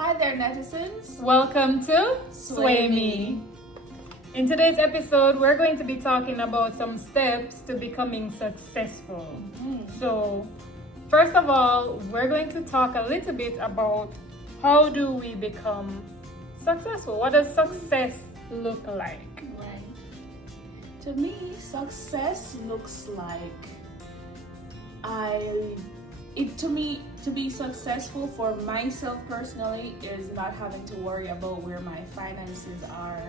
Hi there, netizens. Welcome to Sway Me. In today's episode, we're going to be talking about some steps to becoming successful. So, first of all, we're going to talk a little bit about how do we become successful? What does success look like? Right. To me, success looks like to be successful for myself personally is not having to worry about where my finances are.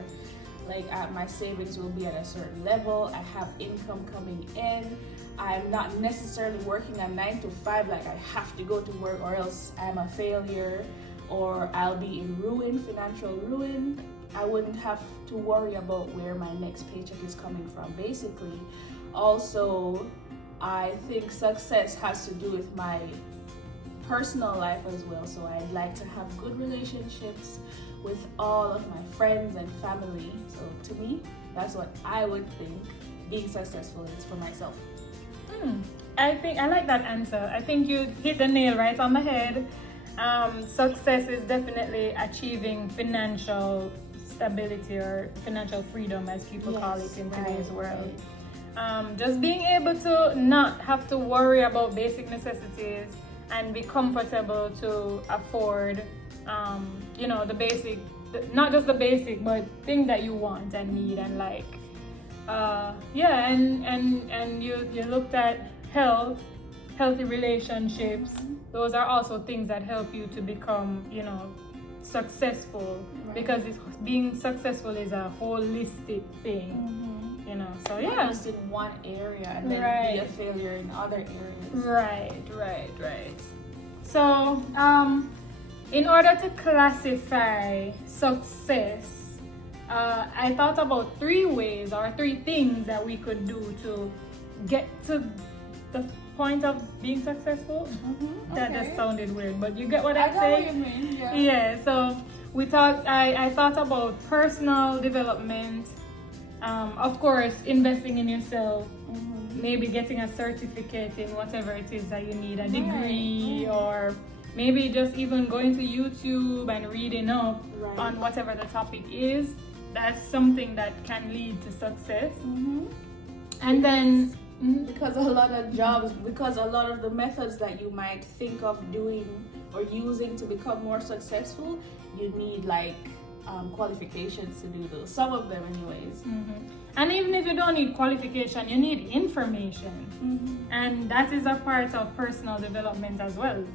Like my savings will be at a certain level. I have income coming in. I'm not necessarily working a 9 to 5 like I have to go to work or else I'm a failure or I'll be in ruin, financial ruin. I wouldn't have to worry about where my next paycheck is coming from, basically. Also, I think success has to do with my personal life as well. So I'd like to have good relationships with all of my friends and family. So to me, that's what I would think being successful is for myself. I think I like that answer. I think you hit the nail right on the head. Success is definitely achieving financial stability or financial freedom, as people call it in today's world. Just being able to not have to worry about basic necessities and be comfortable to afford, the basic, not just the basic, but things that you want and need and like. And you looked at healthy relationships. Those are also things that help you to become, successful, because being successful is a holistic thing. So Not just in one area and then be a failure in other areas. Right. So, in order to classify success, I thought about 3 ways or 3 things that we could do to get to the point of being successful. That just sounded weird, but you get what I'm saying? I know what you mean. Yeah. So we talked. I thought about personal development. Of course, investing in yourself, maybe getting a certificate in whatever it is that you need, a degree, or maybe just even going to YouTube and reading up on whatever the topic is. That's something that can lead to success. And then, because a lot of the methods that you might think of doing or using to become more successful, you need qualifications to do those. Some of them anyways. And even if you don't need qualification, you need information. And that is a part of personal development as well,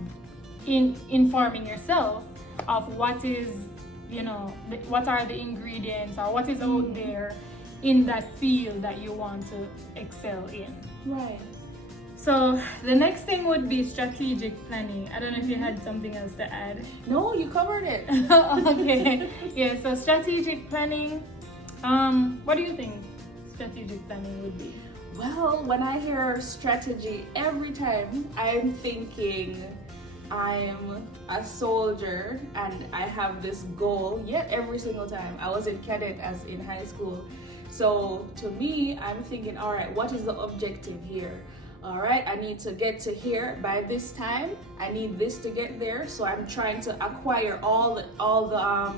in informing yourself of what is, what are the ingredients or what is out there in that field that you want to excel in. Right. So the next thing would be strategic planning. I don't know if you had something else to add. No, you covered it. Okay. Yeah, so strategic planning. What do you think strategic planning would be? Well, when I hear strategy, every time I'm thinking I'm a soldier and I have this goal, yet every single time. I was in cadet as in high school. So to me, I'm thinking, all right, what is the objective here? All right, I need to get to here by this time. I need this to get there. So I'm trying to acquire all the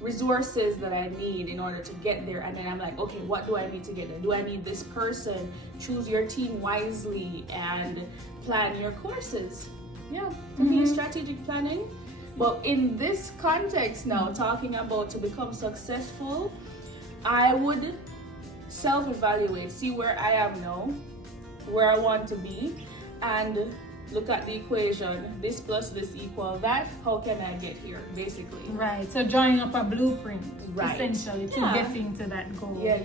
resources that I need in order to get there. And then I'm like, okay, what do I need to get there? Do I need this person? Choose your team wisely and plan your courses. Yeah, to me, strategic planning. But in this context now, talking about to become successful, I would self-evaluate, see where I am now, where I want to be, and look at the equation. This plus this equal that. How can I get here, basically? Right. So drawing up a blueprint, essentially, to getting to that goal. Yeah.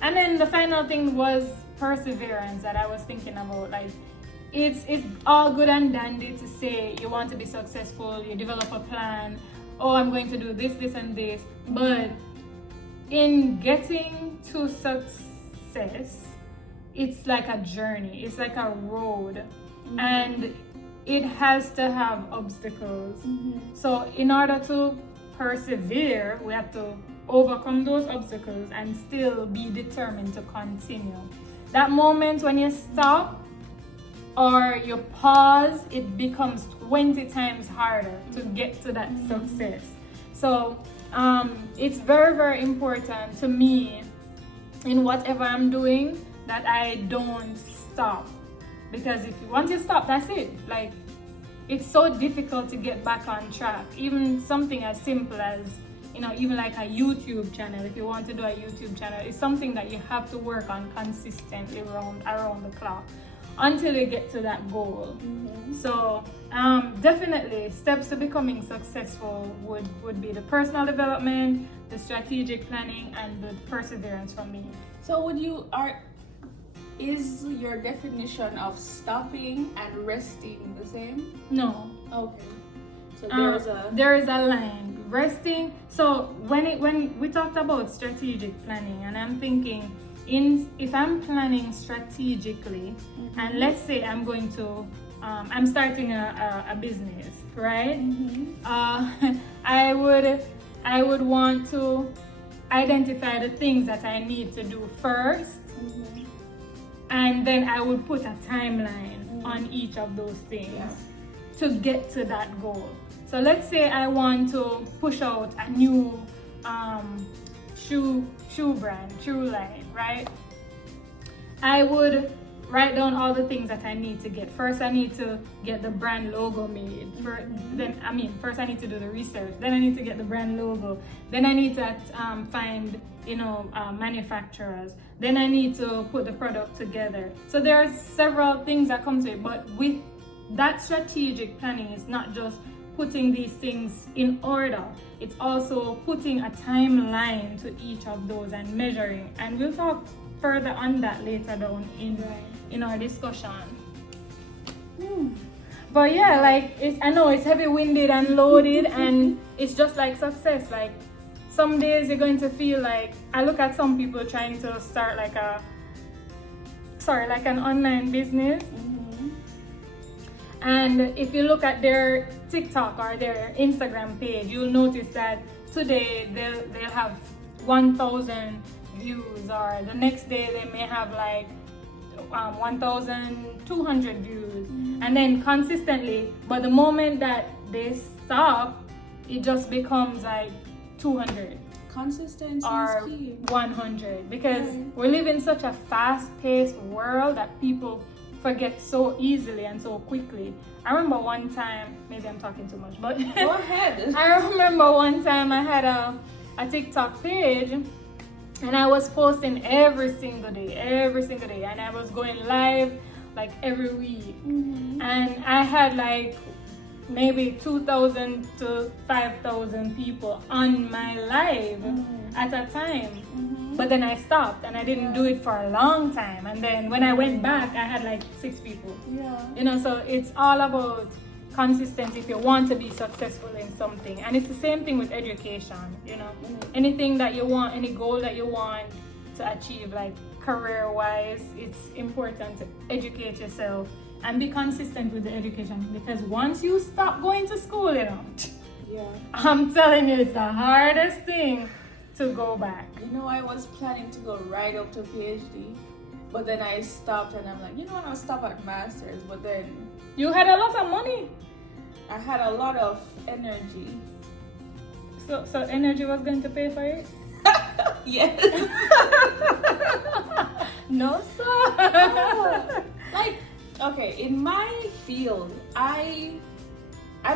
And then the final thing was perseverance that I was thinking about. Like, it's all good and dandy to say you want to be successful, you develop a plan. Oh, I'm going to do this, this, and this. But in getting to success, it's like a journey. It's like a road. And it has to have obstacles. So in order to persevere, we have to overcome those obstacles and still be determined to continue. That moment when you stop, or you pause, it becomes 20 times harder to get to that success. So it's very, very important to me in whatever I'm doing that I don't stop. Because once you stop, that's it. Like, it's so difficult to get back on track. Even something as simple as, even like a YouTube channel. If you want to do a YouTube channel, it's something that you have to work on consistently around the clock until you get to that goal. So definitely steps to becoming successful would be the personal development, the strategic planning, and the perseverance from me. So is your definition of stopping and resting the same? No. Okay. So there is a line. Resting. So when we talked about strategic planning, and I'm thinking, if I'm planning strategically, and let's say I'm going to I'm starting a business, right? I would want to identify the things that I need to do first, and then I would put a timeline on each of those things to get to that goal. So let's say I want to push out a new shoe brand, shoe line, right? I would write down all the things that I need to get. First, I need to get the brand logo made. First I need to do the research. Then I need to get the brand logo. Then I need to find, manufacturers. Then I need to put the product together. So there are several things that come to it. But with that strategic planning, it's not just putting these things in order. It's also putting a timeline to each of those and measuring. And we'll talk further on that later down in our discussion. But yeah, like I know it's heavy-winded and loaded, and it's just like success. Like some days you're going to feel like, I look at some people trying to start like an online business. And if you look at their TikTok or their Instagram page, you'll notice that today they'll have 1,000 views, or the next day they may have like 1,200 views, and then consistently. But the moment that they stop, it just becomes like 200. Consistency or is key. 100, because we live in such a fast-paced world that people forget so easily and so quickly. I remember one time, maybe I'm talking too much, but go ahead. I remember one time I had a TikTok page, and I was posting every single day, and I was going live like every week. And I had like maybe 2,000 to 5,000 people on my live at a time. But then I stopped, and I didn't do it for a long time. And then when I went back, I had like 6 people. So it's all about consistency if you want to be successful in something. And it's the same thing with education. Anything that you want, any goal that you want to achieve, like career-wise, it's important to educate yourself and be consistent with the education, because once you stop going to school, I'm telling you, it's the hardest thing to go back. I was planning to go right up to PhD, but then I stopped, and I'm like, I'll stop at master's. But then you had a lot of money. I had a lot of energy. So energy was going to pay for it? Yes. No, sir. Okay, in my field, I'm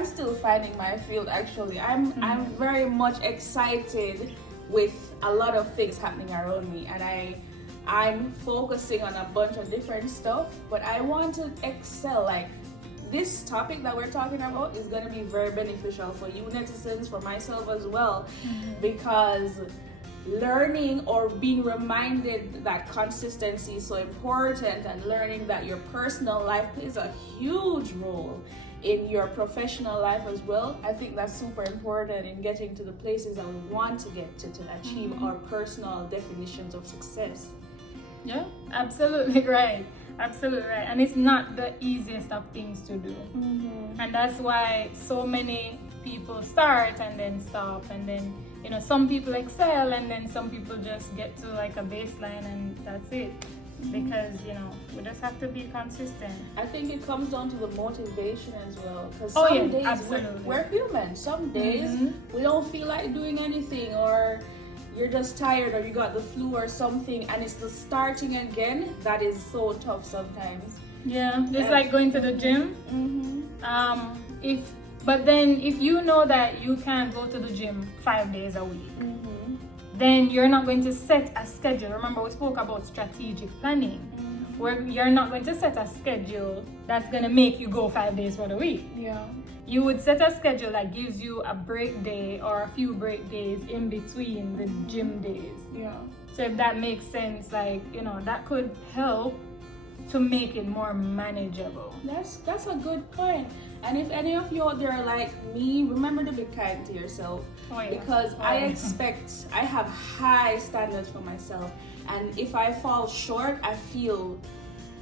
still finding my field. Actually, I'm very much excited with a lot of things happening around me, and I'm focusing on a bunch of different stuff, but I want to excel. Like, this topic that we're talking about is going to be very beneficial for you netizens, for myself as well, because learning or being reminded that consistency is so important, and learning that your personal life plays a huge role in your professional life as well. I think that's super important in getting to the places that we want to get to achieve our personal definitions of success. Yeah, absolutely right. Absolutely right. And it's not the easiest of things to do. And that's why so many people start and then stop, and then some people excel, and then some people just get to like a baseline, and that's it. because we just have to be consistent. I think it comes down to the motivation as well. Because Oh, some yeah, days absolutely. we're human. Some days we don't feel like doing anything, or you're just tired, or you got the flu or something, and it's the starting again that is so tough sometimes. Yeah, it's like going to the gym. Mm-hmm. But then if you know that you can't go to the gym 5 days a week, then you're not going to set a schedule. Remember, we spoke about strategic planning, where you're not going to set a schedule that's going to make you go 5 days for the week. Yeah. You would set a schedule that gives you a break day or a few break days in between the gym days. Yeah. So if that makes sense, that could help to make it more manageable. That's a good point. And if any of you out there are like me, remember to be kind to yourself. Oh, yeah. Because I have high standards for myself, and if I fall short, I feel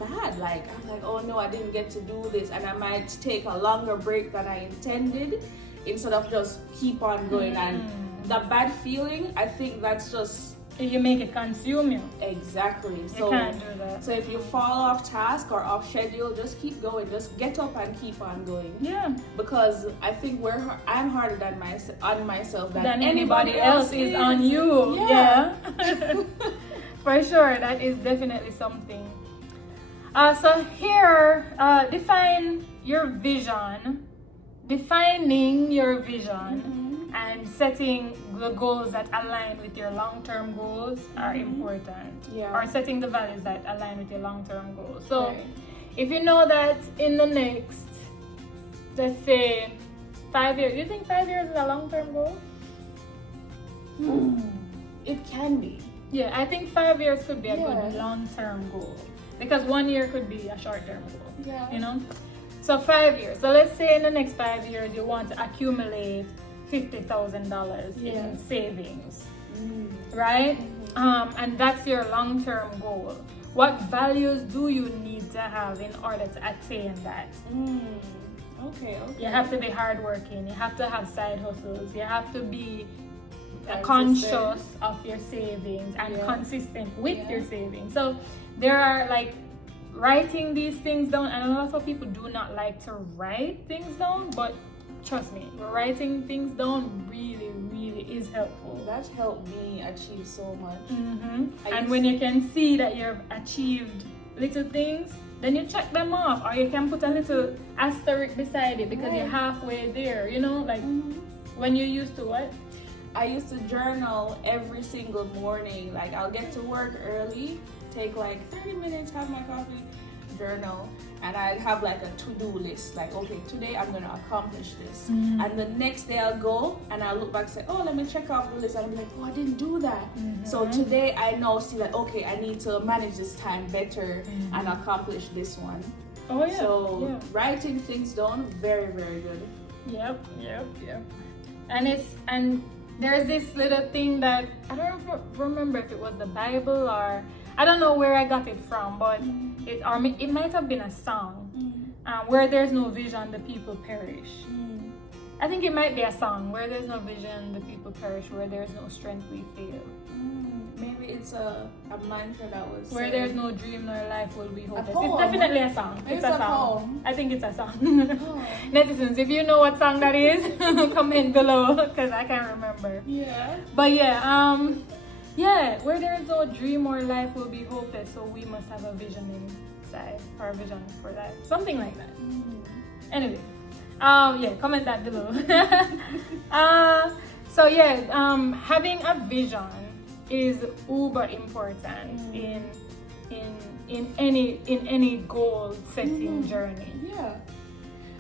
bad. Like I'm like, oh no, I didn't get to do this, and I might take a longer break than I intended instead of just keep on going. And that bad feeling, I think that's just you make it consume you. Exactly. You can't do that. So if you fall off task or off schedule, just keep going. Just get up and keep on going. Yeah. Because I think I'm harder on myself than anybody else is on you. Yeah. For sure, that is definitely something. So here, defining your vision, and setting the goals that align with your long-term goals are important. Yeah. Or setting the values that align with your long-term goals. So if you know that in the next, let's say, 5 years, do you think 5 years is a long-term goal? It can be. Yeah, I think 5 years could be a good long-term goal. Because 1 year could be a short-term goal. Yeah. So 5 years. So let's say in the next 5 years you want to accumulate $50,000 in savings, right? And that's your long-term goal. What values do you need to have in order to attain that? Okay. You have to be hardworking. You have to have side hustles. You have to be conscious of your savings and consistent with your savings. So there are like writing these things down, and a lot of people do not like to write things down, but trust me, writing things down really, really is helpful. That's helped me achieve so much. And when you can see that you've achieved little things, then you check them off, or you can put a little asterisk beside it because you're halfway there, when you used to what? I used to journal every single morning. Like I'll get to work early, take like 30 minutes, have my coffee, journal, and I have like a to-do list. Like, okay, today I'm gonna accomplish this. And the next day I'll go and I'll look back and say, oh, let me check off the list. And I'll be like, oh, I didn't do that. So today I now see that, okay, I need to manage this time better and accomplish this one. Oh yeah. So writing things down, very, very good. Yep. And there's this little thing that I don't remember if it was the Bible or I don't know where I got it from, but it might have been a song. Where there's no vision, the people perish. I think it might be a song. Where there's no vision, the people perish. Where there's no strength, we fail. Maybe it's a mantra that was where said. there's no dream nor life will be hopeless. poem. It's definitely a song. It's a song. poem. I think it's a song. Oh. Netizens, if you know what song that is, comment below because I can't remember. Yeah. But where there is no dream or life will be hopeless, so we must have a vision inside, or a vision for that. Something like that. Anyway, comment that below. Having a vision is uber important in any goal setting journey. Yeah.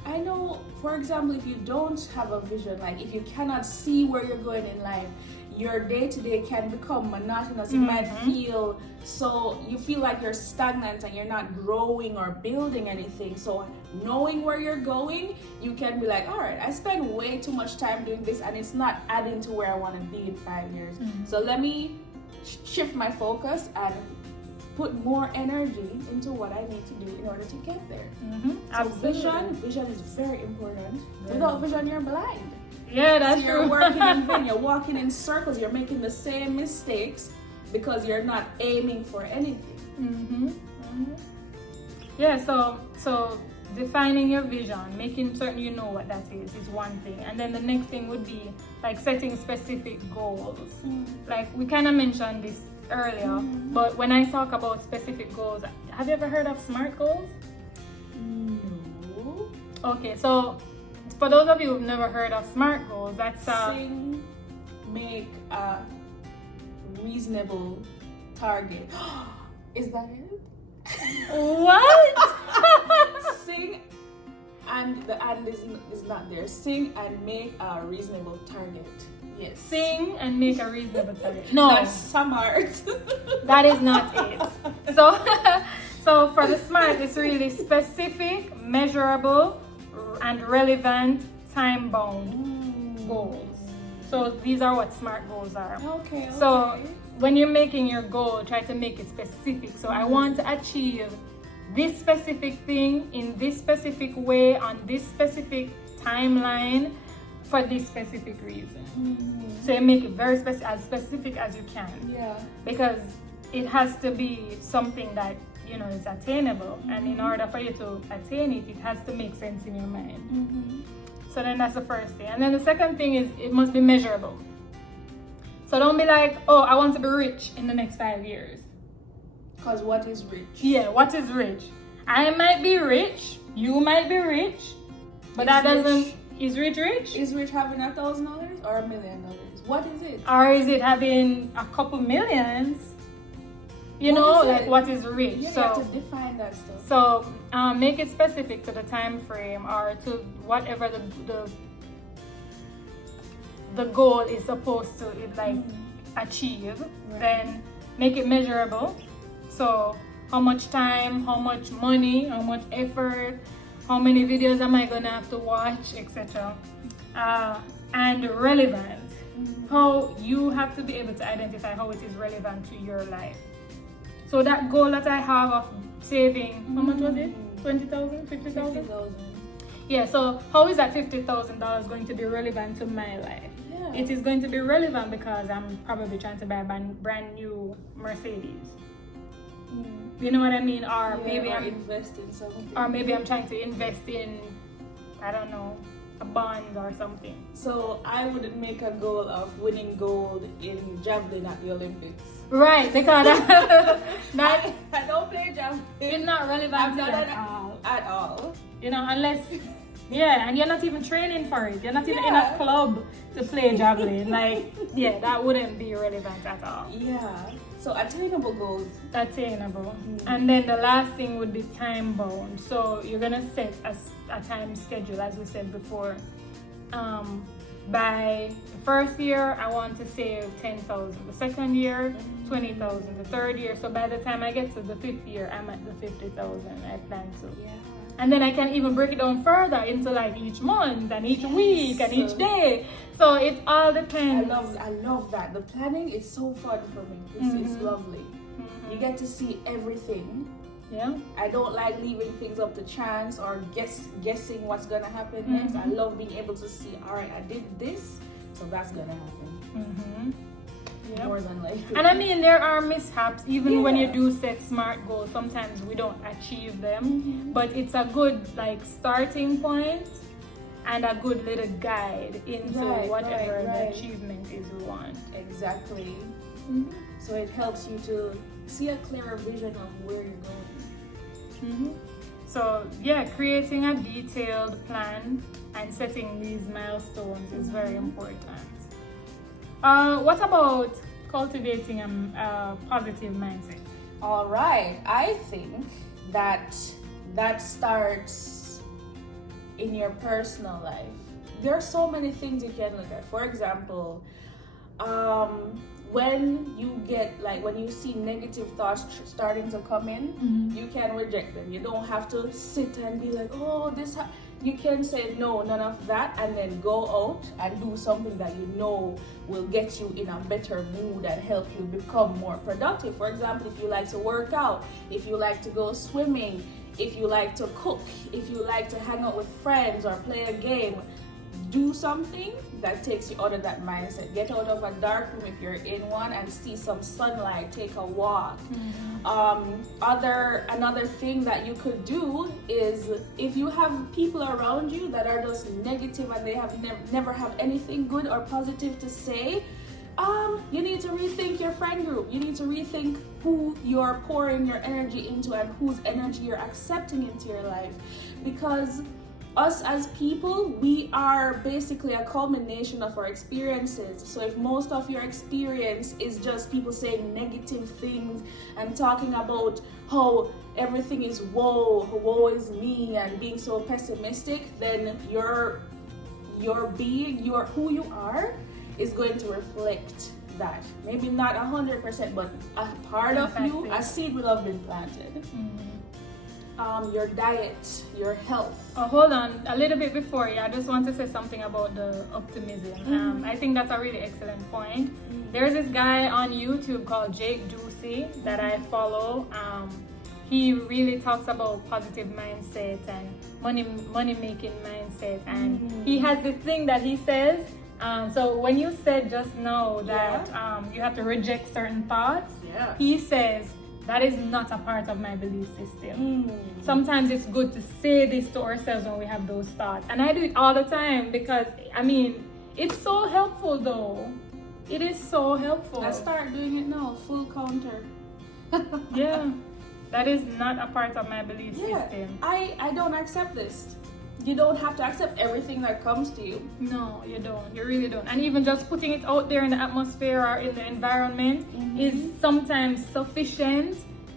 I know, for example, if you don't have a vision, like if you cannot see where you're going in life, your day-to-day can become monotonous. It might feel you feel like you're stagnant and you're not growing or building anything. So knowing where you're going, you can be like, all right, I spend way too much time doing this and it's not adding to where I want to be in 5 years. So let me shift my focus and put more energy into what I need to do in order to get there. So vision is very important. Without vision, you're blind. Yeah, that's You're working in vain. You're walking in circles. You're making the same mistakes because you're not aiming for anything. Mm-hmm. Mm-hmm. Yeah, so defining your vision, making certain you know what that is one thing. And then the next thing would be like setting specific goals. Like we kind of mentioned this earlier, but when I talk about specific goals, have you ever heard of SMART goals? No. Okay, so for those of you who've never heard of SMART goals, that's Sing, make a reasonable target. Is that it? what? Sing, and the and is not there. Sing and make a reasonable target. Yes. Sing and make a reasonable target. No, That's smart. that is not it. So, so for the SMART, it's really specific, measurable, and relevant, time-bound goals. So these are what SMART goals are. Okay. So when you're making your goal, try to make it specific. So I want to achieve this specific thing in this specific way on this specific timeline for this specific reason. So you make it very specific as you can. Yeah. Because it has to be something that is attainable, and in order for you to attain it, it has to make sense in your mind. So then that's the first thing. And then the second thing is it must be measurable. So don't be like, oh, I want to be rich in the next 5 years. Because what is rich? Yeah, what is rich? I might be rich, you might be rich, but that doesn't. Is rich? Is rich having $1,000 or $1 million? What is it? Or is it having a couple millions? What is rich? You So have to define that stuff. So make it specific to the time frame or to whatever the goal is supposed to achieve. Right. Then make it measurable. So how much time, how much money, how much effort, how many videos am I gonna have to watch, etc. And relevant. How you have to be able to identify how it is relevant to your life. So that goal that I have of saving, how much was it? 20,000, 50,000? 50,000. Yeah, so how is that $50,000 going to be relevant to my life? Yeah. It is going to be relevant because I'm probably trying to buy a brand new Mercedes. You know what I mean? Or maybe I'm invest in something. Or maybe I'm trying to invest in, I don't know, a bond or something. So I would make a goal of winning gold in javelin at the Olympics. Right, because that I don't play javelin. it's not relevant I'm to not that at all. At all. Unless, and you're not even training for it. You're not even in a Yeah. club to play javelin. That wouldn't be relevant at all. Yeah. So attainable goals. Attainable. And then the last thing would be time bound. So you're gonna set a time schedule, as we said before. By the first year, I want to save 10,000. The second year, 20,000. The third year, so by the time I get to the fifth year, I'm at the 50,000 I plan to. Yeah. And then I can even break it down further into each month and each week and each day. So it all depends. I love that. The planning is so fun for me. It's lovely. You get to see everything. Yeah. I don't like leaving things up to chance or guessing what's gonna happen next. I love being able to see, all right, I did this, so that's gonna happen. Yep. More than likely. And I mean, there are mishaps even when you do set SMART goals. Sometimes we don't achieve them, but it's a good starting point and a good little guide into whatever the achievement is we want. Exactly. So it helps you to see a clearer vision of where you're going. So creating a detailed plan and setting these milestones is very important. What about cultivating a positive mindset? All right, I think that starts in your personal life. There are so many things you can look at. For example, when you see negative thoughts starting to come in, you can reject them. You don't have to sit and be like, oh, you can say no, none of that, and then go out and do something that you know will get you in a better mood and help you become more productive. For example, if you like to work out, if you like to go swimming, if you like to cook, if you like to hang out with friends or play a game, do something that takes you out of that mindset. Get out of a dark room if you're in one and see some sunlight. Take a walk. Another thing that you could do is, if you have people around you that are just negative and they have never have anything good or positive to say, you need to rethink your friend group. You need to rethink who you're pouring your energy into and whose energy you're accepting into your life, because us as people, we are basically a culmination of our experiences. So if most of your experience is just people saying negative things and talking about how everything is woe is me, and being so pessimistic, then your being, who you are, is going to reflect that. Maybe not 100%, but a part of you, a seed will have been planted. Your diet, your health. Oh, hold on a little bit before you. I just want to say something about the optimism. I think that's a really excellent point. There's this guy on YouTube called Jake Ducey that I follow. He really talks about positive mindset and money making mindset, and he has this thing that he says. So when you said just now that you have to reject certain thoughts, he says, that is not a part of my belief system. Sometimes it's good to say this to ourselves when we have those thoughts. And I do it all the time because, I mean, it's so helpful though. It is so helpful. Let's start doing it now, full counter. Yeah, that is not a part of my belief system. I don't accept this. You don't have to accept everything that comes to you. No, you don't. You really don't. And even just putting it out there in the atmosphere or in the environment is sometimes sufficient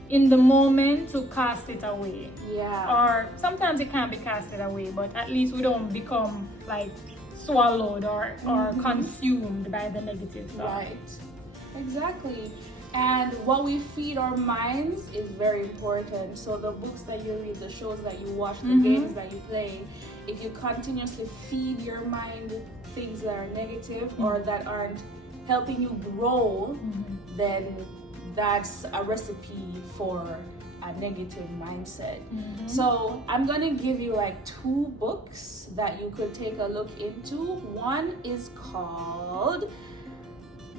in the moment to cast it away. Yeah. Or sometimes it can't be casted away, but at least we don't become like swallowed or consumed by the negative thought. Right. Exactly. And what we feed our minds is very important. So the books that you read, the shows that you watch, the games that you play, if you continuously feed your mind things that are negative or that aren't helping you grow, then that's a recipe for a negative mindset. So I'm gonna give you like 2 books that you could take a look into. One is called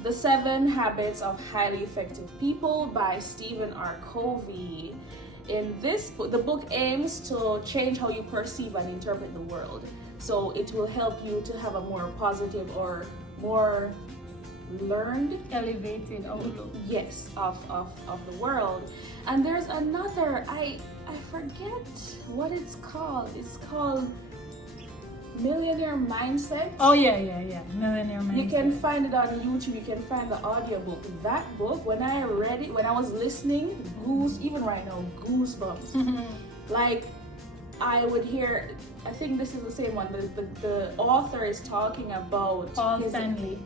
The 7 Habits of Highly Effective People by Stephen R. Covey. In this book, the book aims to change how you perceive and interpret the world. So it will help you to have a more positive or more learned, elevated outlook. Yes, of the world. And there's another, I forget what it's called. It's called Millionaire Mindset. Oh yeah, Millionaire Mindset. You can find it on YouTube. You can find the audiobook. That book, when I read it, when I was listening, even right now, goosebumps. Like, I would hear, I think this is the same one. The author is talking about Paul Stanley.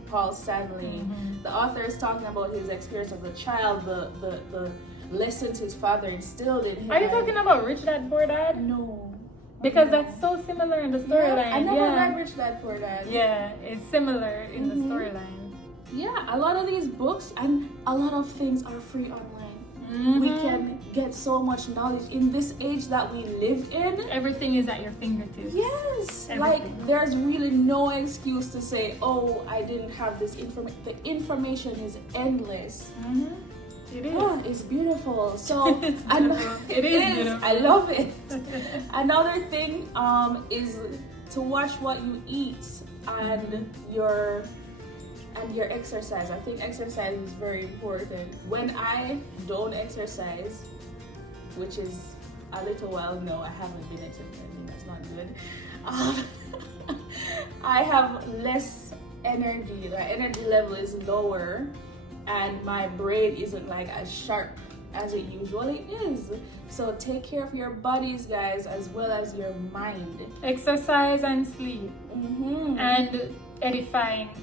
The author is talking about his experience as a child, the lessons his father instilled in him. Are you talking about Rich Dad Poor Dad? No. Because that's so similar in the storyline. I never read Rich Dad Poor Dad. Yeah, it's similar in the storyline. Yeah, a lot of these books and a lot of things are free online. We can get so much knowledge in this age that we live in. Everything is at your fingertips. Yes, Everything. like there's really no excuse to say, oh, I didn't have this information. The information is endless. It is. Yeah, it's beautiful. So It's beautiful. It is beautiful. I love it. Another thing is to watch what you eat and your exercise. I think exercise is very important. When I don't exercise, which is a little while, no, I haven't been exercising. That's not good. I have less energy. The energy level is lower. And my brain isn't like as sharp as it usually is. So take care of your bodies, guys, as well as your mind. Exercise and sleep. And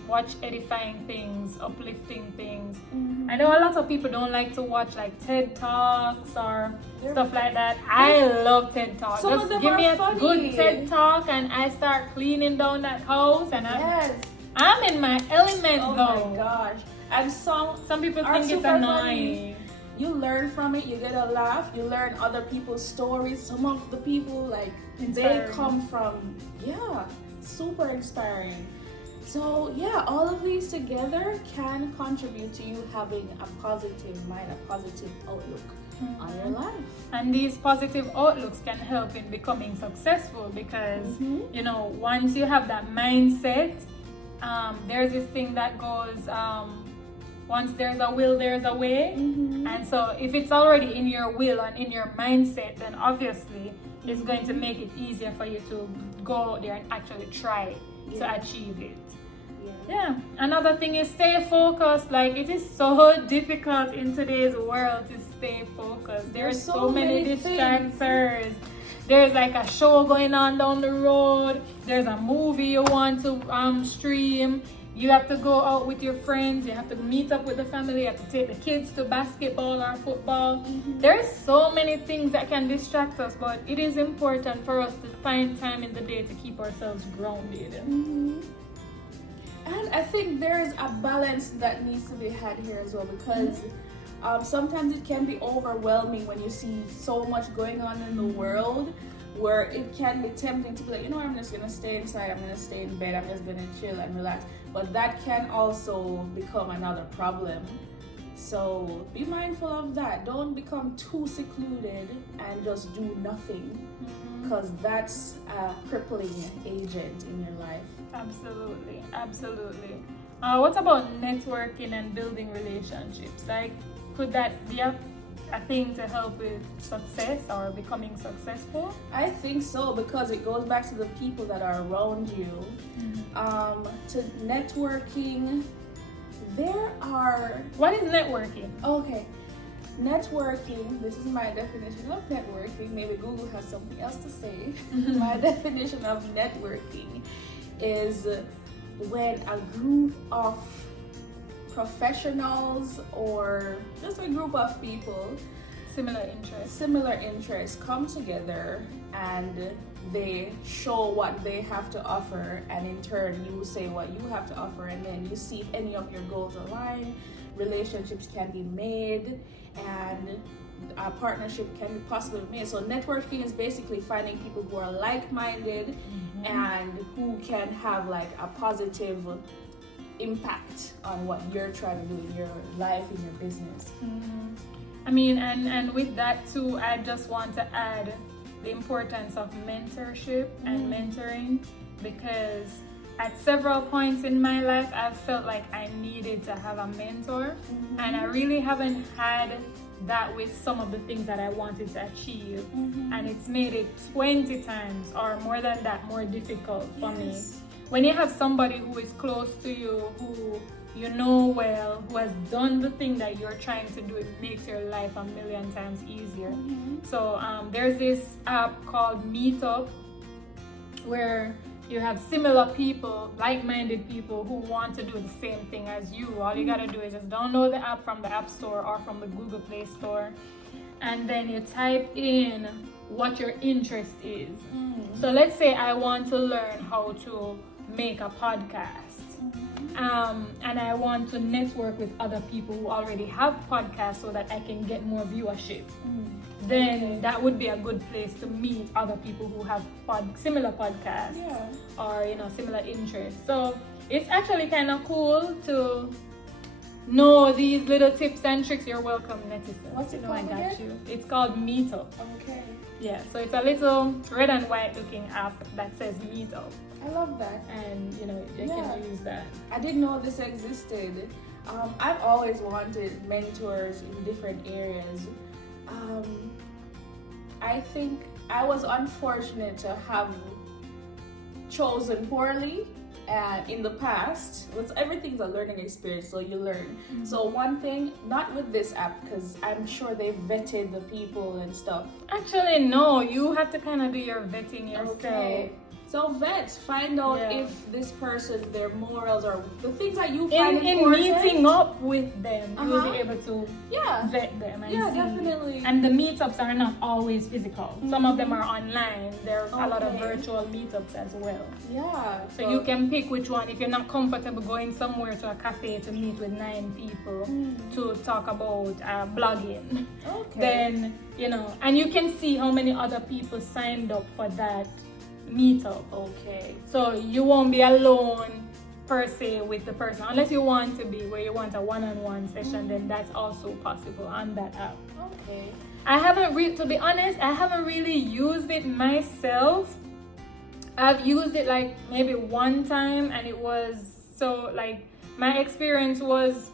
watch edifying things, uplifting things. I know a lot of people don't like to watch like TED Talks or stuff like that. I love TED Talks. Some of Just them give me are a funny. good TED Talk and I start cleaning down that house and Yes. I'm in my element Oh though. my gosh. And Some people are think it's super annoying. funny. You learn from it, you get a laugh, you learn other people's stories. Some of the people, like, they Inspiring. come from, super inspiring. So yeah, all of these together can contribute to you having a positive mind, a positive outlook on your life. And these positive outlooks can help in becoming successful because, you know, once you have that mindset, there's this thing that goes, once there's a will, there's a way. And so if it's already in your will and in your mindset, then obviously it's going to make it easier for you to go out there and actually try to achieve it. Yeah. Another thing is stay focused. Like, it is so difficult in today's world to stay focused. There's so many distractors. There's like a show going on down the road. There's a movie you want to stream. You have to go out with your friends. You have to meet up with the family. You have to take the kids to basketball or football. There's so many things that can distract us, but it is important for us to find time in the day to keep ourselves grounded. And I think there's a balance that needs to be had here as well, because sometimes it can be overwhelming when you see so much going on in the world, where it can be tempting to be like, you know, I'm just gonna stay inside, I'm gonna stay in bed, I'm just gonna chill and relax. But that can also become another problem. So be mindful of that. Don't become too secluded and just do nothing, because that's a crippling agent in your life. Absolutely, absolutely. What about networking and building relationships? Like, could that be a thing to help with success or becoming successful? I think so, because it goes back to the people that are around you. To networking, there are... What is networking? Okay. Networking, this is my definition of networking. Maybe Google has something else to say. My definition of networking is when a group of professionals or just a group of people similar interests come together and they show what they have to offer, and in turn you say what you have to offer, and then you see if any of your goals align. Relationships can be made and a partnership can be possibly made. So networking is basically finding people who are like-minded and who can have like a positive impact on what you're trying to do in your life, in your business. I mean, and with that too, I just want to add the importance of mentorship and mentoring, because at several points in my life I've felt like I needed to have a mentor, and I really haven't had that with some of the things that I wanted to achieve, and it's made it 20 times or more than that more difficult for me. When you have somebody who is close to you, who you know well, who has done the thing that you're trying to do, it makes your life a million times easier. So there's this app called Meetup, where you have similar people, like-minded people who want to do the same thing as you. All you gotta do is just download the app from the App Store or from the Google Play Store, and then you type in what your interest is. So let's say I want to learn how to make a podcast, and I want to network with other people who already have podcasts so that I can get more viewership. Then that would be a good place to meet other people who have similar podcasts or, you know, similar interests. So it's actually kind of cool to know these little tips and tricks. You're welcome, Netissa. What's it called? I got you. It's called Meetup. Okay. Yeah, so it's a little red and white looking app that says Meetup. I love that. And, you know, you can use that. I didn't know this existed. I've always wanted mentors in different areas. I think I was unfortunate to have chosen poorly in the past. Everything's a learning experience, so you learn. So one thing, not with this app, because I'm sure they've vetted the people and stuff. Actually, no, you have to kind of do your vetting yourself. Okay. So find out if this person, their morals, or the things that you find important. In meeting up with them, you'll be able to vet them and see. Definitely. And the meetups are not always physical. Some of them are online. There's a lot of virtual meetups as well. Yeah. So you can pick which one. If you're not comfortable going somewhere to a cafe to meet with 9 people to talk about blogging, then, you know, and you can see how many other people signed up for that meetup. Okay. So you won't be alone per se with the person unless you want to be, where you want a one-on-one session. Then that's also possible on that app. Okay. To be honest, I haven't really used it myself. I've used it like maybe one time, and it was so like, my experience was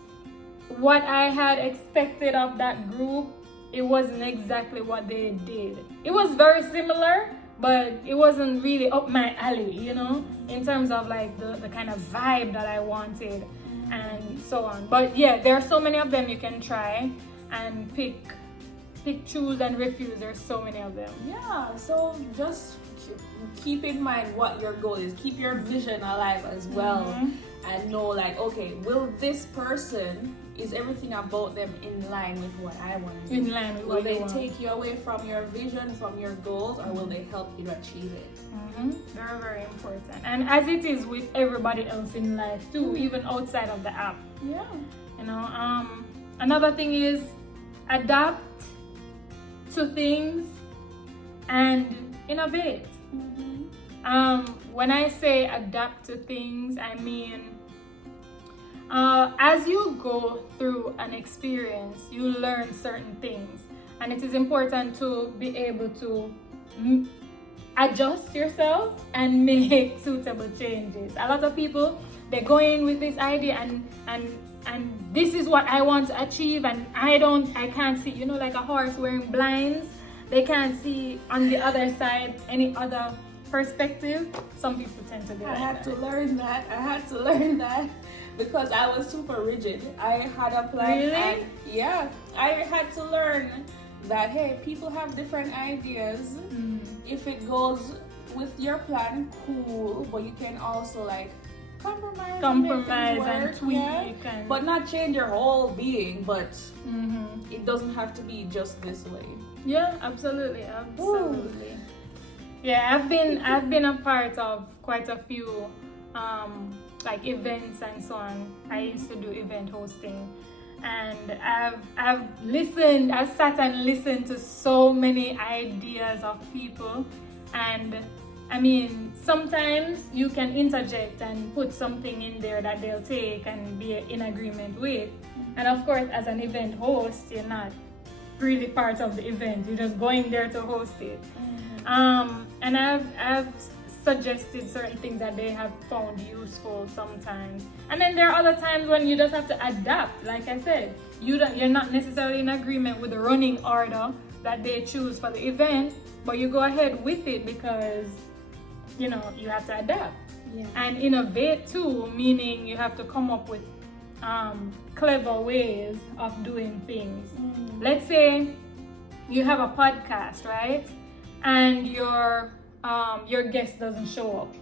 what I had expected of that group. It wasn't exactly what they did. It was very similar, but it wasn't really up my alley, you know, in terms of like the kind of vibe that I wanted and so on. But yeah, there are so many of them you can try and pick, choose and refuse. There's so many of them. Yeah, so just keep in mind what your goal is. Keep your vision alive as well. And know like, okay, will this person, is everything about them in line with what I want to do? In line with will what they want. take you away from your vision, from your goals, or will they help you to achieve it? Very, very important. And as it is with everybody else in life too, even outside of the app. Yeah. You know, another thing is adapt to things and innovate. When I say adapt to things, I mean as you go through an experience, you learn certain things, and it is important to be able to adjust yourself and make suitable changes. A lot of people, they go in with this idea and this is what I want to achieve, and I can't see, you know, like a horse wearing blinds. They can't see on the other side any other perspective. Some people tend to do that. I had to learn that because I was super rigid. I had a plan. Really? Yeah, I had to learn that, hey, people have different ideas. If it goes with your plan, cool, but you can also like compromise And tweak, yeah? But not change your whole being. But it doesn't have to be just this way. Yeah, absolutely. Yeah, I've been a part of quite a few like events and so on. I used to do event hosting, and I've sat and listened to so many ideas of people, and I mean, sometimes you can interject and put something in there that they'll take and be in agreement with. And of course, as an event host, you're not really part of the event. You're just going there to host it. And I've suggested certain things that they have found useful sometimes. And then there are other times when you just have to adapt. Like I said, you're not necessarily in agreement with the running order that they choose for the event, but you go ahead with it because, you know, you have to adapt. Yeah. And innovate too, meaning you have to come up with clever ways of doing things. Let's say you have a podcast, right? And your guest doesn't show up.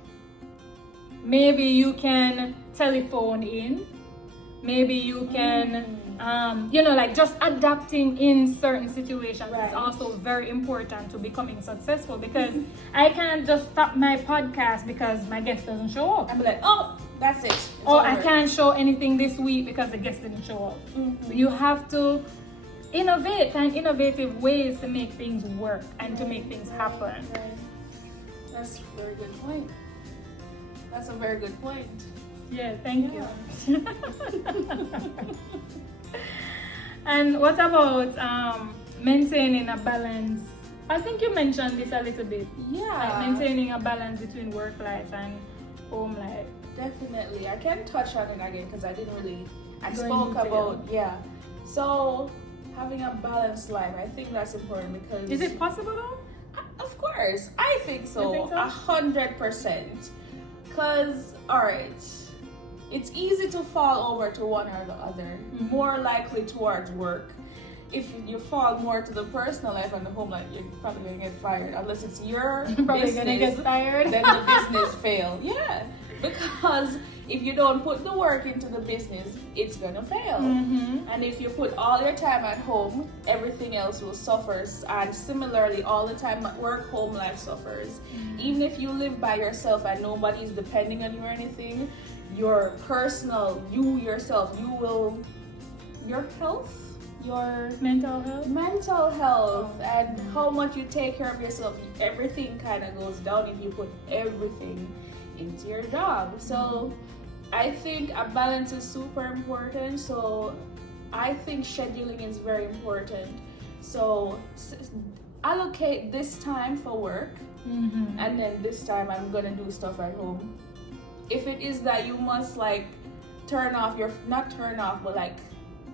Maybe you can telephone in. Maybe you can, you know, like just adapting in certain situations is also very important to becoming successful, because I can't just stop my podcast because my guest doesn't show up. I'm like, oh, that's it. Or I can't show anything this week because the guest didn't show up. You have to innovate, find innovative ways to make things work and to make things happen. That's a very good point. That's a very good point. Yeah, thank you. And what about maintaining a balance? I think you mentioned this a little bit. Yeah. Like maintaining a balance between work life and home life. Definitely. I can touch on it again because I didn't really, I Go in spoke detail. about, yeah. So having a balanced life, I think that's important because... Is it possible though? Of course. I think so. You think so? 100%. Because, alright, it's easy to fall over to one or the other. More likely towards work. If you fall more to the personal life and the home life, you're probably going to get fired. Unless it's your Probably gonna get business, tired. then the business fail. Yeah. Because if you don't put the work into the business, it's going to fail. And if you put all your time at home, everything else will suffer. And similarly, all the time at work, home life suffers. Even if you live by yourself and nobody's depending on you or anything, your personal, you yourself, your health your mental health. and how much you take care of yourself. Everything kind of goes down if you put everything into your job. So I think a balance is super important. So I think scheduling is very important. So allocate this time for work, and then this time I'm gonna do stuff at home. If it is that you must like not turn off, but like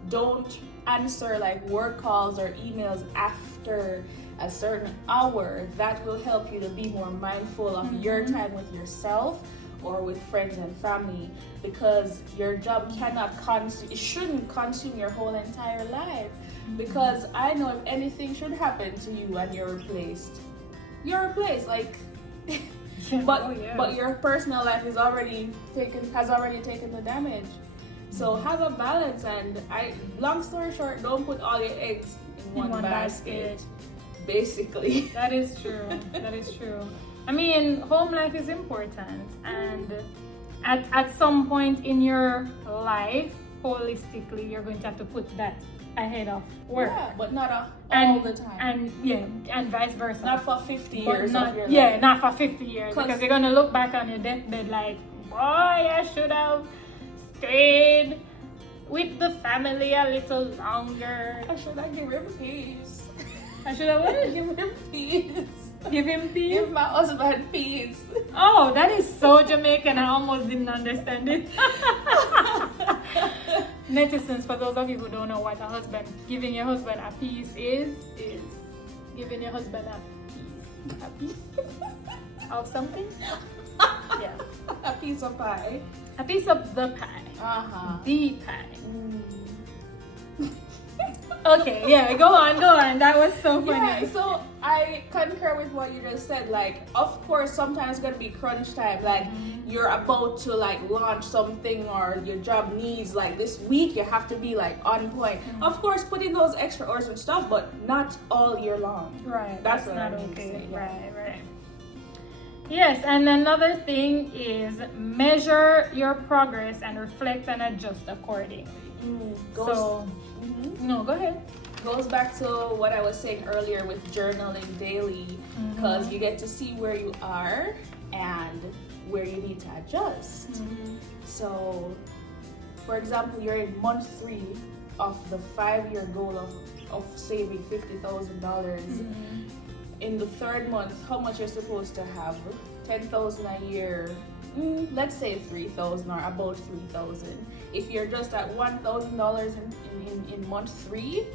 don't answer like work calls or emails after a certain hour, that will help you to be more mindful of your time with yourself or with friends and family, because your job shouldn't consume your whole entire life. Because I know if anything should happen to you and you're replaced, like but your personal life has already taken the damage. So have a balance, and long story short, don't put all your eggs in one basket. Basically. That is true. I mean, home life is important, and at some point in your life, holistically, you're going to have to put that ahead of work. Yeah, but not all the time. And vice versa. Not for 50 years of your life. Yeah, not for 50 years. Because you're going to look back on your deathbed like, boy, I should have stayed with the family a little longer. I should have given him peace. I should have what? Give him peace. Give him peace? Give my husband peace. Oh, that is so Jamaican. I almost didn't understand it. Netizens, for those of you who don't know what giving your husband a piece is giving your husband a piece of something. Yeah, a piece of pie. A piece of the pie. The pie. Okay, yeah, go on. That was so funny. Yeah, so I concur with what you just said. Like, of course, sometimes it's gonna be crunch time. Like, you're about to like launch something, or your job needs like this week you have to be like on point. Of course, put in those extra hours and stuff, but not all year long. Right. That's what not I mean okay. To say. Right. Yes, and another thing is measure your progress and reflect and adjust accordingly. No, go ahead. Goes back to what I was saying earlier with journaling daily, because you get to see where you are and where you need to adjust. So, for example, you're in month 3 of the 5-year goal of saving $50,000. In the 3rd month, how much you're supposed to have? $10,000 a year. Let's say $3,000 or about $3,000. If you're just at $1,000 in month 3,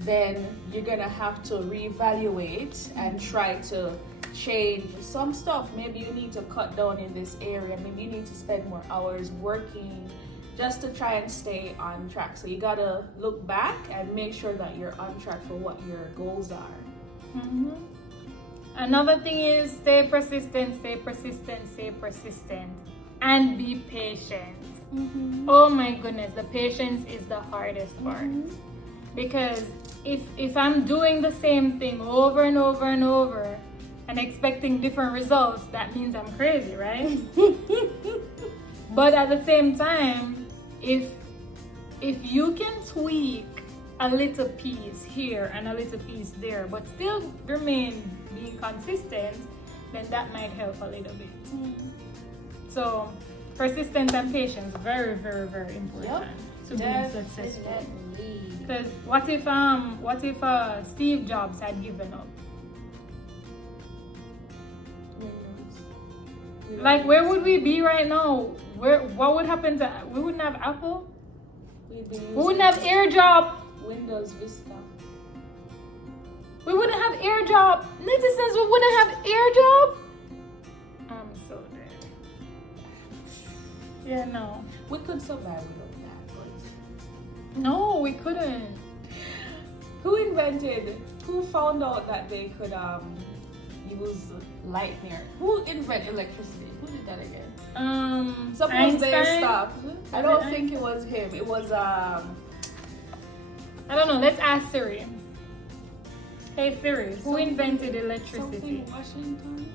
then you're gonna have to reevaluate and try to change some stuff. Maybe you need to cut down in this area. Maybe you need to spend more hours working just to try and stay on track. So you gotta look back and make sure that you're on track for what your goals are. Another thing is stay persistent, and be patient. Oh my goodness, the patience is the hardest part. Because if I'm doing the same thing over and over and over and expecting different results, that means I'm crazy, right? But at the same time, if you can tweak a little piece here and a little piece there, but still remain being consistent, then that might help a little bit. So persistence and patience, very, very, very important to being successful. Because what if Steve Jobs had given up? Like, where would we be right now? What would happen to? We wouldn't have Apple. We wouldn't have AirDrop. Windows Vista. We wouldn't have AirDrop. Netizens, we wouldn't have AirDrop. I'm so dead. Yeah, no. We could survive without that, but no, we couldn't. Who found out that they could use light here? Who invented electricity? Who did that again? Suppose they stopped. I don't think it was him. It was I don't know. Let's ask Siri. Hey Siri, who invented electricity? Washington?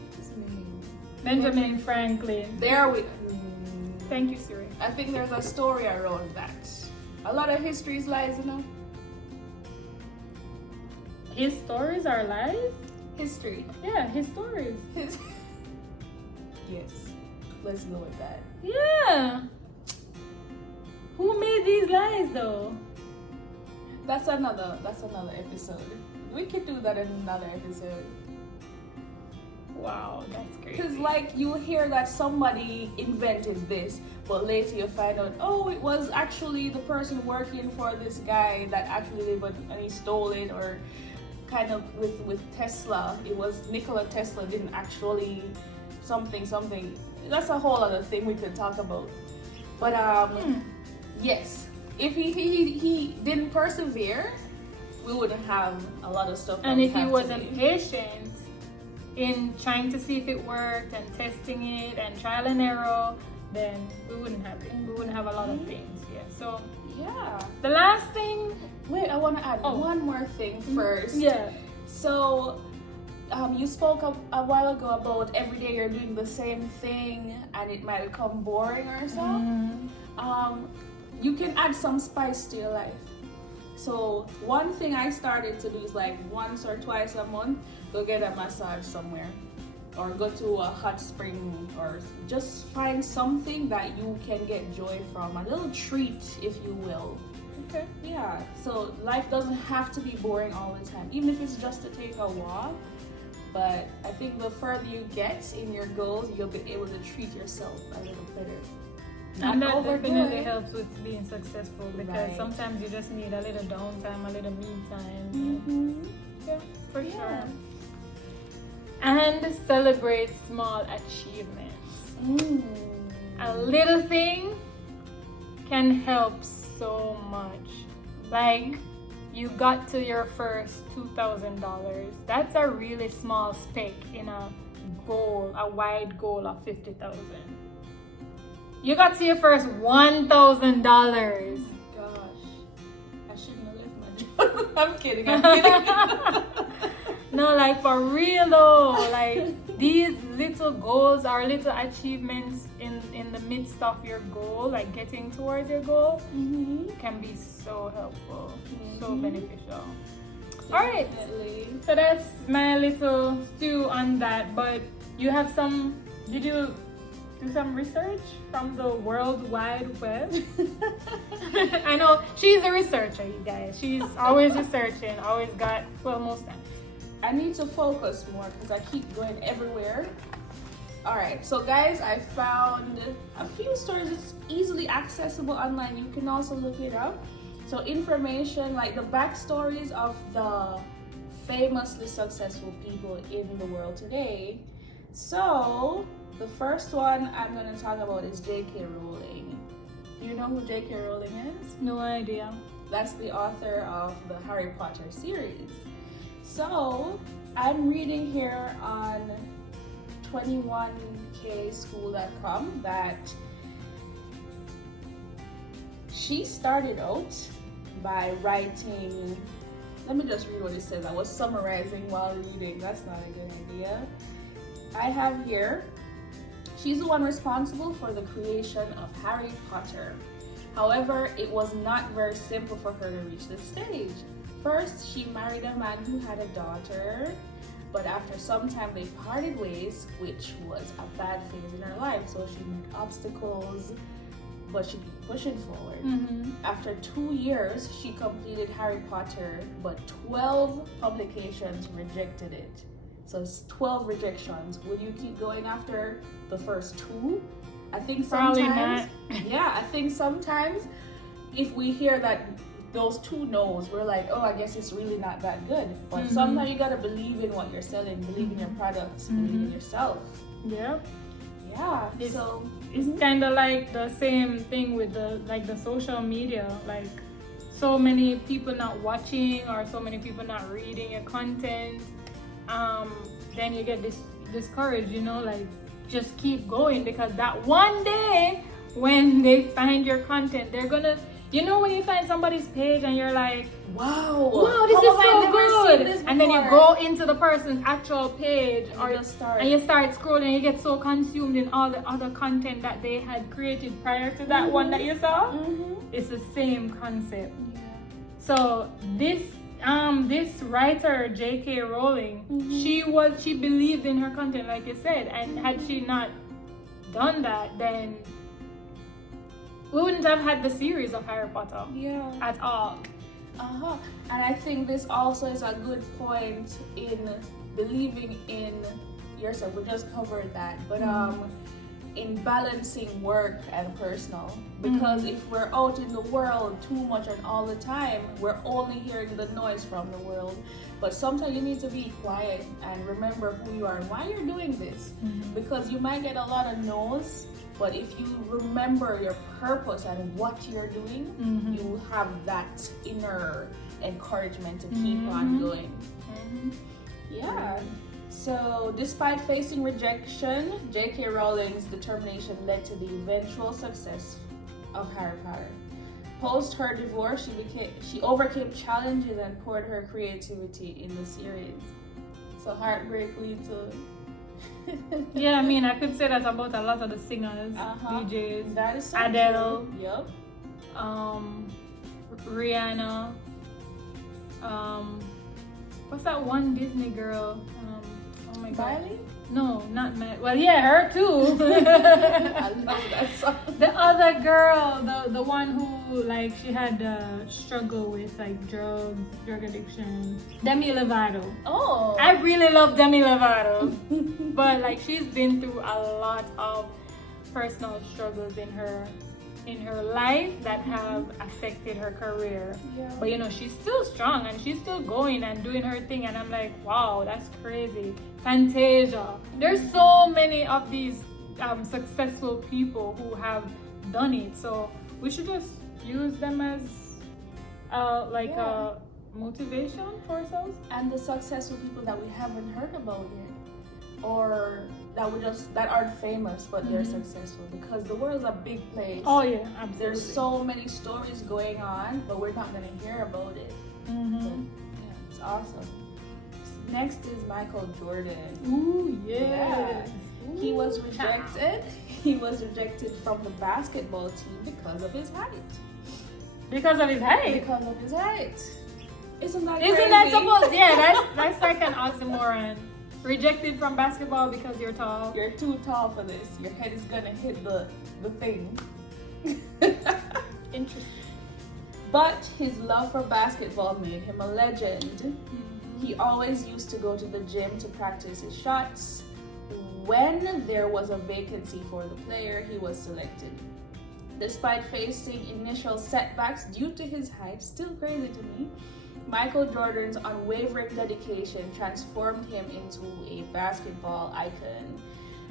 What's his name? Benjamin Franklin. There we. Thank you, Siri. I think there's a story around that. A lot of history is lies, you know. His stories are lies? History. Yeah, his stories. His... Yes. Let's go with that. Yeah. Who made these lies though? That's another episode. We could do that in another episode. Wow, that's crazy. Because like you hear that somebody invented this, but later you find out, oh, it was actually the person working for this guy that actually did, but and he stole it, or kind of with Tesla, it was Nikola Tesla didn't actually something. That's a whole other thing we could talk about. But yes, if he didn't persevere, we wouldn't have a lot of stuff. And if he wasn't patient in trying to see if it worked and testing it and trial and error, then we wouldn't have it. We wouldn't have a lot of things. Yeah. So yeah. the last thing. Wait, I want to add one more thing first. Yeah. So, you spoke a while ago about every day you're doing the same thing and it might become boring or so. You can add some spice to your life. So one thing I started to do is like once or twice a month, go get a massage somewhere, or go to a hot spring, or just find something that you can get joy from, a little treat, if you will. Okay. Yeah, so life doesn't have to be boring all the time, even if it's just to take a walk. But I think the further you get in your goals, you'll be able to treat yourself a little better. And that definitely helps with being successful, because Right. sometimes you just need a little downtime, a little me time. Yeah, for sure. And celebrate small achievements. A little thing can help so much. Like, you got to your first $2,000. That's a really small stake in a goal, a wide goal of $50,000. You got to your first $1,000. Gosh, I shouldn't have left my job. I'm kidding. No, like for real though, like these little goals are little achievements in the midst of your goal, like getting towards your goal, can be so helpful, so beneficial. Alright, so that's my little stew on that. But you have did you do some research from the World Wide Web? I know she's a researcher, you guys. She's always researching, always got, well, most times. I need to focus more because I keep going everywhere. Alright, so guys, I found a few stories. It's easily accessible online. You can also look it up. So information like the backstories of the famously successful people in the world today. So the first one I'm going to talk about is J.K. Rowling. Do you know who J.K. Rowling is? No idea. That's the author of the Harry Potter series. So I'm reading here on 21kschool.com that she started out by writing. Let me just read what it says. I was summarizing while reading. That's not a good idea. I have here, she's the one responsible for the creation of Harry Potter. However, it was not very simple for her to reach this stage. First, she married a man who had a daughter, but after some time they parted ways, which was a bad phase in her life. So she met obstacles, but she kept pushing forward. After 2 years, she completed Harry Potter, but 12 publications rejected it. So it's 12 rejections. Would you keep going after the first 2? I think sometimes, probably not. Yeah, I think sometimes if we hear that those 2 no's, we're like, oh, I guess it's really not that good. But sometimes you gotta believe in what you're selling, believe in your products, believe in yourself. Yeah. Yeah. It's Mhm. kind of like the same thing with the social media. Like, so many people not watching or so many people not reading your content. Then you get discouraged. Like, just keep going, because that one day when they find your content, You know when you find somebody's page and you're like, wow, wow, this how is have I so never good. seen this And then you before? go into the person's actual page And you just start. and you start scrolling and you get so consumed in all the other content that they had created prior to that one that you saw. It's the same concept. Yeah. So this writer J.K. Rowling, she believed in her content, like you said, and had she not done that, then we wouldn't have had the series of Harry Potter Yeah. at all. And I think this also is a good point in believing in yourself. We just covered that, but in balancing work and personal, because if we're out in the world too much and all the time, we're only hearing the noise from the world. But sometimes you need to be quiet and remember who you are and why you're doing this, because you might get a lot of no's, but if you remember your purpose and what you're doing, you have that inner encouragement to keep on going. Yeah. So, despite facing rejection, J.K. Rowling's determination led to the eventual success of Harry Potter. Post her divorce, she overcame challenges and poured her creativity in the series. So, heartbreak leads to. Yeah, I mean, I could say that about a lot of the singers, DJs, That is so Adele, true. Yep. Rihanna, what's that one Disney girl? Oh my God. Miley? No, not Miley. Well, yeah, her too. I love that song. The other girl, the one who like she had struggle with like drug addiction. Demi Lovato. Oh. I really love Demi Lovato, but like she's been through a lot of personal struggles in her life that have affected her career. Yeah. But you know, she's still strong and she's still going and doing her thing, and I'm like, wow, that's crazy. Fantasia. There's so many of these successful people who have done it, so we should just use them as a motivation for ourselves. And the successful people that we haven't heard about yet, or that aren't famous but they're successful, because the world's a big place. Oh yeah, absolutely. There's so many stories going on, but we're not gonna hear about it. So, yeah, it's awesome. Next is Michael Jordan. Ooh, Yeah. yes. He was rejected. He was rejected from the basketball team because of his height. Because of his height. Because of his height. Isn't that Isn't that crazy? supposed? Yeah, that's like an oxymoron. Rejected from basketball because you're tall. You're too tall for this. Your head is gonna hit the thing. Interesting. But his love for basketball made him a legend. He always used to go to the gym to practice his shots. When there was a vacancy for the player, he was selected. Despite facing initial setbacks due to his height, still crazy to me, Michael Jordan's unwavering dedication transformed him into a basketball icon.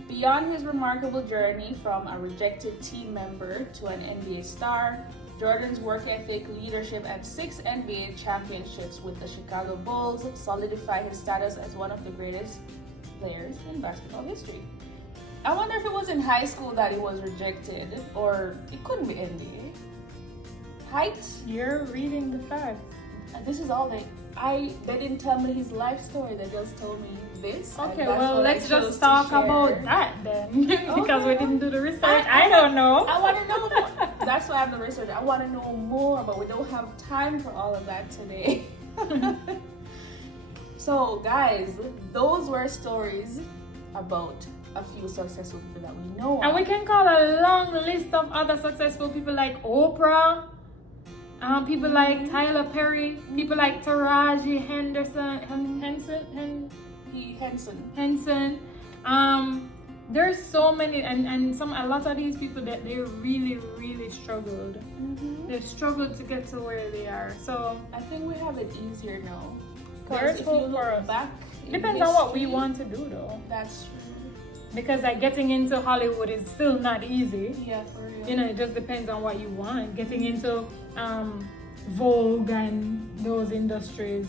Beyond his remarkable journey from a rejected team member to an NBA star, Jordan's work ethic, leadership, and 6 NBA championships with the Chicago Bulls solidify his status as one of the greatest players in basketball history. I wonder if it was in high school that he was rejected, or it couldn't be NBA. Height? You're reading the facts. And this is all they didn't tell me his life story. They just told me this. and Okay, that's well, what I let's chose just to talk share. about that then. Because we Okay. didn't do the research. I don't know. I want to know more. That's why I have the research. I want to know more, but we don't have time for all of that today. So, guys, those were stories about a few successful people that we know. And we can call a long list of other successful people like Oprah, people like Tyler Perry, people like Taraji Henson. There's so many, and a lot of these people that they really, really struggled. They've struggled to get to where they are. So I think we have it easier now. there's If hope you for look us. back in Depends on what we history, want to do though. That's true. Because like getting into Hollywood is still not easy. Yeah, for real. You know, it just depends on what you want. Getting into Vogue and those industries,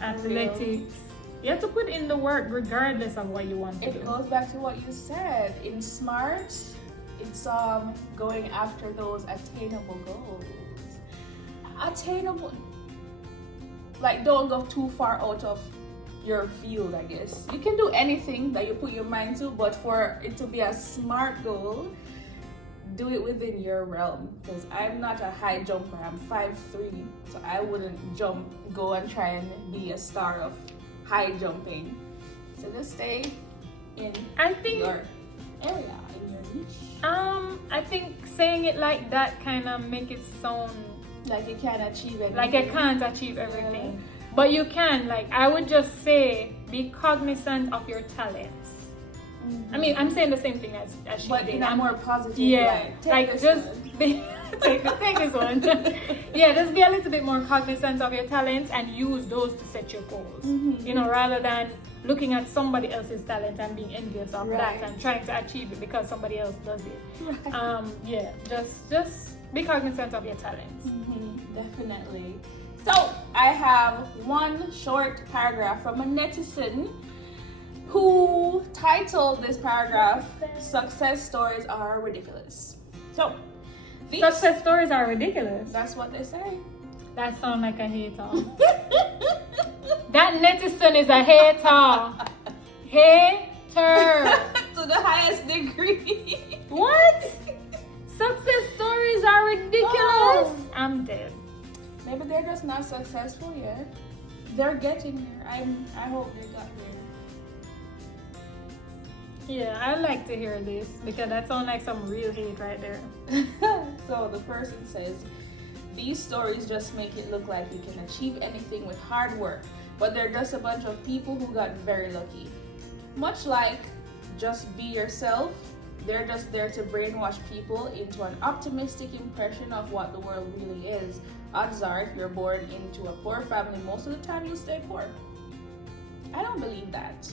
athletics. You have to put in the work regardless of what you want to It do. goes back to what you said. In smart, It's going after those attainable goals. Attainable, like, don't go too far out of your field, I guess. You can do anything that you put your mind to, but for it to be a smart goal, do it within your realm. Because I'm not a high jumper, I'm 5'3", so I wouldn't go and try and be a star of high jumping. So just stay in your area, in your niche. I think saying it like that kind of make it sound like you can't achieve anything. like I can't achieve everything. But you can, like, I would just say, be cognizant of your talents. I mean, I'm saying the same thing as she but did. in a more positive yeah, light. like just be, take this one. Yeah, just be a little bit more cognizant of your talents and use those to set your goals. You know, rather than looking at somebody else's talent and being envious of that and trying to achieve it because somebody else does it. Yeah, just be cognizant of your talents. Definitely. So I have one short paragraph from a netizen who titled this paragraph, "Success Stories Are Ridiculous." So, success stories are ridiculous. That's what they say. That sounds like a hater. That netizen is a hater. Hater. To the highest degree. What? Success stories are ridiculous. Oh. I'm dead. Maybe they're just not successful yet. They're getting there. I hope they got there. Yeah, I like to hear this because that sounds like some real hate right there. So the person says, "These stories just make it look like you can achieve anything with hard work, but they're just a bunch of people who got very lucky. Much like Just Be Yourself, they're just there to brainwash people into an optimistic impression of what the world really is. Odds are, if you're born into a poor family, most of the time you'll stay poor." I don't believe that.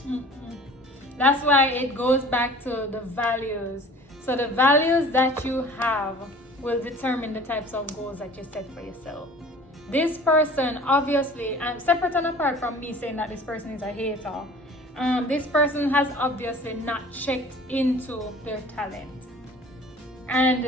That's why it goes back to the values. So the values that you have will determine the types of goals that you set for yourself. This person, obviously, and separate and apart from me saying that this person is a hater, this person has obviously not checked into their talent. And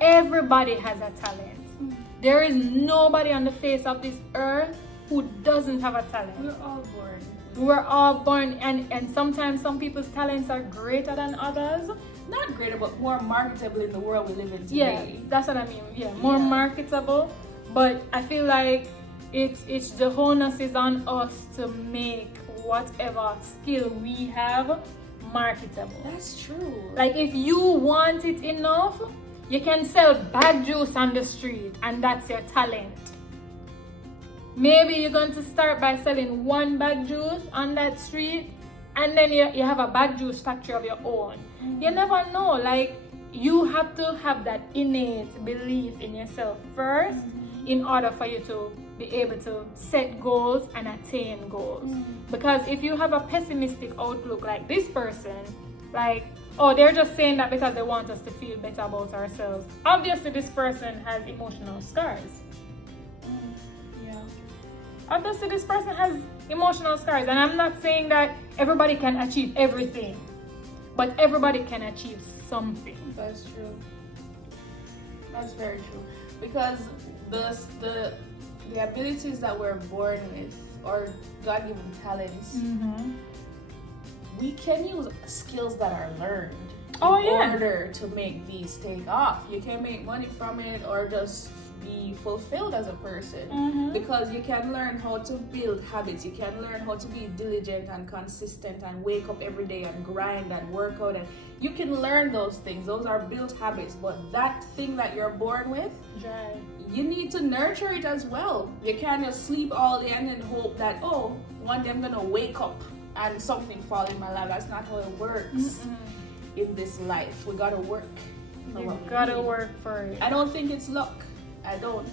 everybody has a talent. There is nobody on the face of this earth who doesn't have a talent. We're all born. We're all born, and sometimes some people's talents are greater than others. Not greater, but more marketable in the world we live in today. Yeah, that's what I mean. Yeah, more marketable. But I feel like it's the onus is on us to make whatever skill we have marketable. That's true. Like, if you want it enough, you can sell bad juice on the street, and that's your talent. Maybe you're going to start by selling one bag juice on that street, and then you have a bag juice factory of your own. You never know. Like, you have to have that innate belief in yourself first in order for you to be able to set goals and attain goals. Because if you have a pessimistic outlook like this person, like, oh, they're just saying that because they want us to feel better about ourselves. Obviously, this person has emotional scars. Obviously, this person has emotional scars, and I'm not saying that everybody can achieve everything, but everybody can achieve something. That's true. That's very true. Because the abilities that we're born with, or God-given talents, we can use skills that are learned in order to make these take off. You can make money from it, or just be fulfilled as a person, because you can learn how to build habits. You can learn how to be diligent and consistent and wake up every day and grind and work out, and you can learn those things. Those are built habits. But that thing that you're born with, you need to nurture it as well. You can't just sleep all day and then hope that, oh, one day I'm gonna wake up and something fall in my lap. That's not how it works in this life. We gotta work. You gotta work for it. I don't think it's luck. I don't.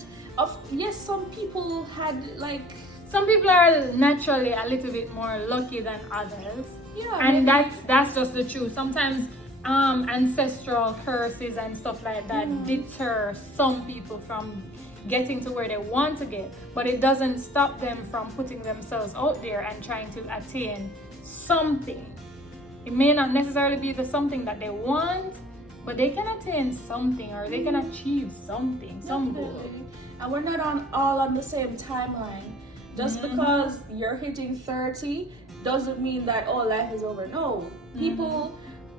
Yes, some people had, like, some people are naturally a little bit more lucky than others. Yeah, and that's just the truth. Sometimes ancestral curses and stuff like that deter some people from getting to where they want to get, but it doesn't stop them from putting themselves out there and trying to attain something. It may not necessarily be the something that they want, but they can attain something or they can achieve something, some goal. Definitely. And we're not all on the same timeline. Just because you're hitting 30 doesn't mean that life is over. No. People,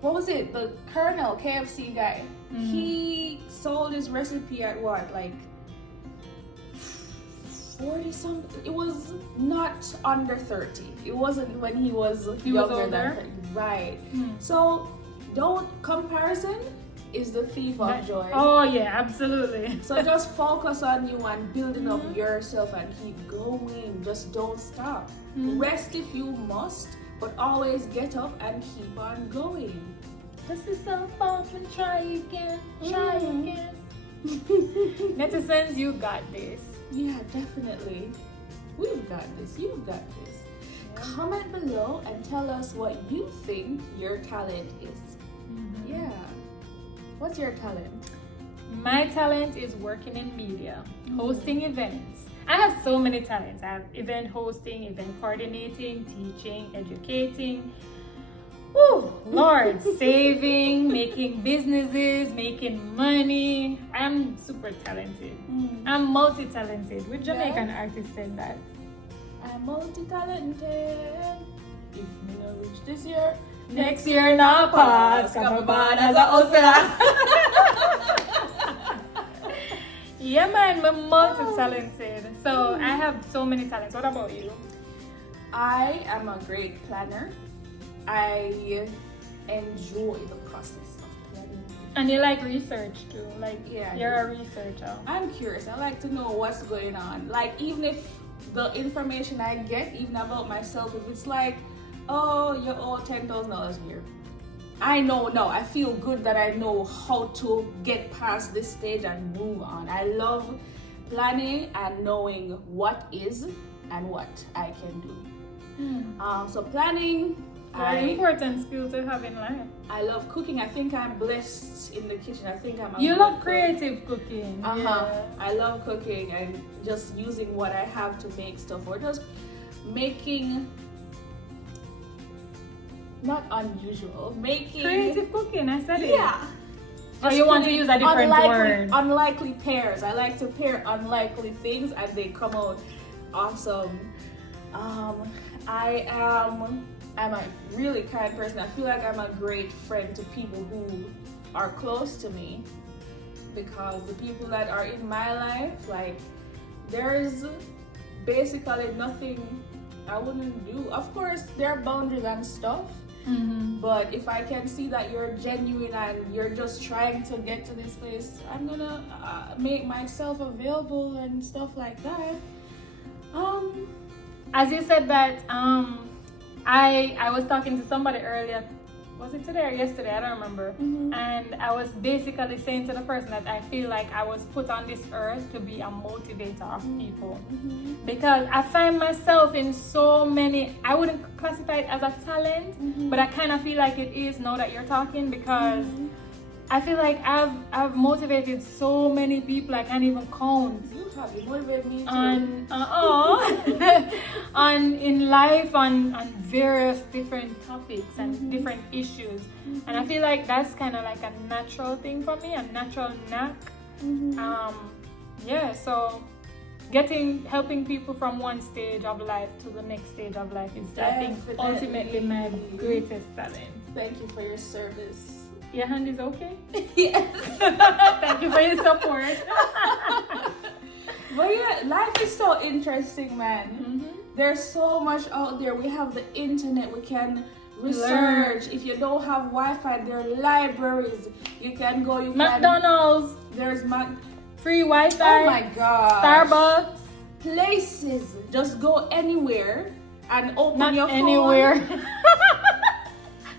what was it? The Colonel, KFC guy, he sold his recipe at what? Like 40 something. It was not under 30. It wasn't when he was younger than 30. Right. So comparison is the thief of joy. Oh yeah, absolutely. So just focus on you and building up yourself and keep going. Just don't stop. Rest if you must, but always get up and keep on going. Dust yourself off and try again. Try again. Netizens, you got this. Yeah, definitely. We've got this. You've got this. Yeah. Comment below and tell us what you think your talent is. Yeah. What's your talent? My talent is working in media, hosting events. I have so many talents. I have event hosting, event coordinating, teaching, educating. Woo, Lord, saving, making businesses, making money. I'm super talented. I'm multi-talented. Which Jamaican artist said that? I'm multi-talented. If me no reach this year, Next year na pass, kapaban as a hustler. Yeah man, I'm multi-talented. So I have so many talents. What about you? I am a great planner. I enjoy the process of planning. And you like research too. Like Yeah, you're a researcher. I'm curious. I like to know what's going on. Like even if the information I get, even about myself, if it's like, oh, you owe $10,000 a year. I know now. I feel good that I know how to get past this stage and move on. I love planning and knowing what is and what I can do. So planning. Very important skill to have in life. I love cooking. I think I'm blessed in the kitchen. I think I'm a You good love cook. creative cooking. Yeah. I love cooking and just using what I have to make stuff, or just making, not unusual, making Creative cooking, I said it. Yeah. Or Just you want to putting use a different word. Unlikely pairs. I like to pair unlikely things and they come out awesome. I'm a really kind person. I feel like I'm a great friend to people who are close to me, because the people that are in my life, like, there's basically nothing I wouldn't do. Of course, there are boundaries and stuff, but if I can see that you're genuine and you're just trying to get to this place, I'm gonna make myself available and stuff like that. As you said that, I was talking to somebody earlier. Was it today or yesterday? I don't remember. And I was basically saying to the person that I feel like I was put on this earth to be a motivator of people. Because I find myself in so many, I wouldn't classify it as a talent, but I kind of feel like it is now that you're talking, because I feel like I've motivated so many people I can't even count. You motivate me too. On in life, on various different topics and different issues, and I feel like that's kind of like a natural thing for me, a natural knack. So helping people from one stage of life to the next stage of life is, I think, ultimately my greatest talent. Thank you for your service. Your hand is okay? Yes. Thank you for your support. But yeah, life is so interesting, man. There's so much out there. We have the internet. We can research. If you don't have Wi-Fi, there are libraries. You can go. McDonald's. There's free Wi-Fi. Oh my god. Starbucks. Places. Just go anywhere and open Not your phone. anywhere.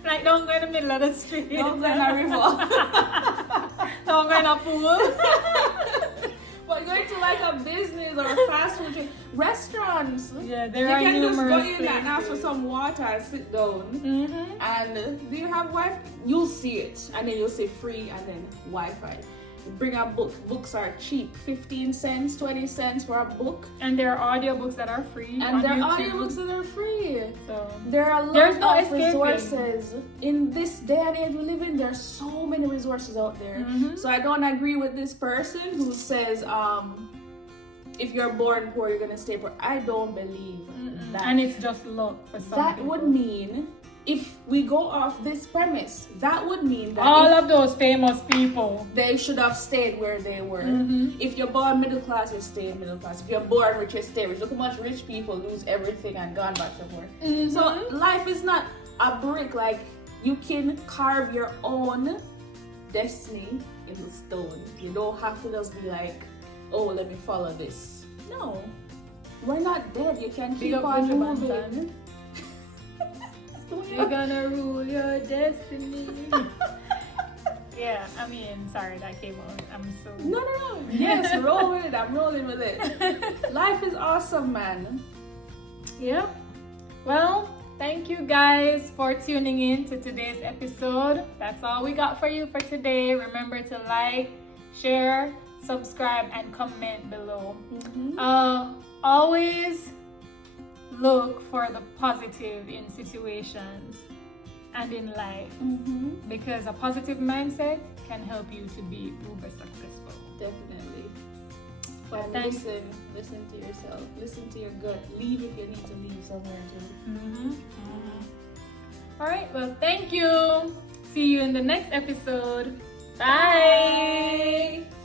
Like, don't go in the middle of the street. Don't go in a river. Don't go in a pool. But going to like a business or a fast food chain, restaurants. Yeah, there are numerous You can just go in places. and ask for some water and sit down. And do you have Wi-Fi? You'll see it, and then you'll say free and then Wi-Fi. bring a book. Books are cheap, 15 cents, 20 cents for a book. And there are audiobooks that are free. And there are YouTube. audiobooks that are free. So There are a there's lot no of escaping. resources. In this day and age we live in, there are so many resources out there. Mhm. So I don't agree with this person who says, if you're born poor, you're gonna stay poor. I don't believe that. and it's just luck for some That people. would mean, if we go off this premise, that would mean that all if of those famous people. they should have stayed where they were. Mhm. If you're born middle class, you stay in middle class. If you're born rich, you stay rich. Look how much rich people lose everything and gone back to poor. Mhm. So life is not a brick. Like, you can carve your own destiny in the stone. You don't have to just be like, oh, let me follow this. No, we're not dead. You can Big keep up on Richard moving. Branson. You're gonna rule your destiny. Yeah, I mean, sorry that came out. I'm so. No. Yes, roll with it. I'm rolling with it. Life is awesome, man. Yeah. Well, thank you guys for tuning in to today's episode. That's all we got for you for today. Remember to like, share, subscribe, and comment below. Always look for the positive in situations and in life, because a positive mindset can help you to be uber successful. Definitely. Well, And thanks. listen to yourself. Listen to your gut. Leave if you need to leave somewhere too. All right, well, thank you. See you in the next episode. Bye. Bye.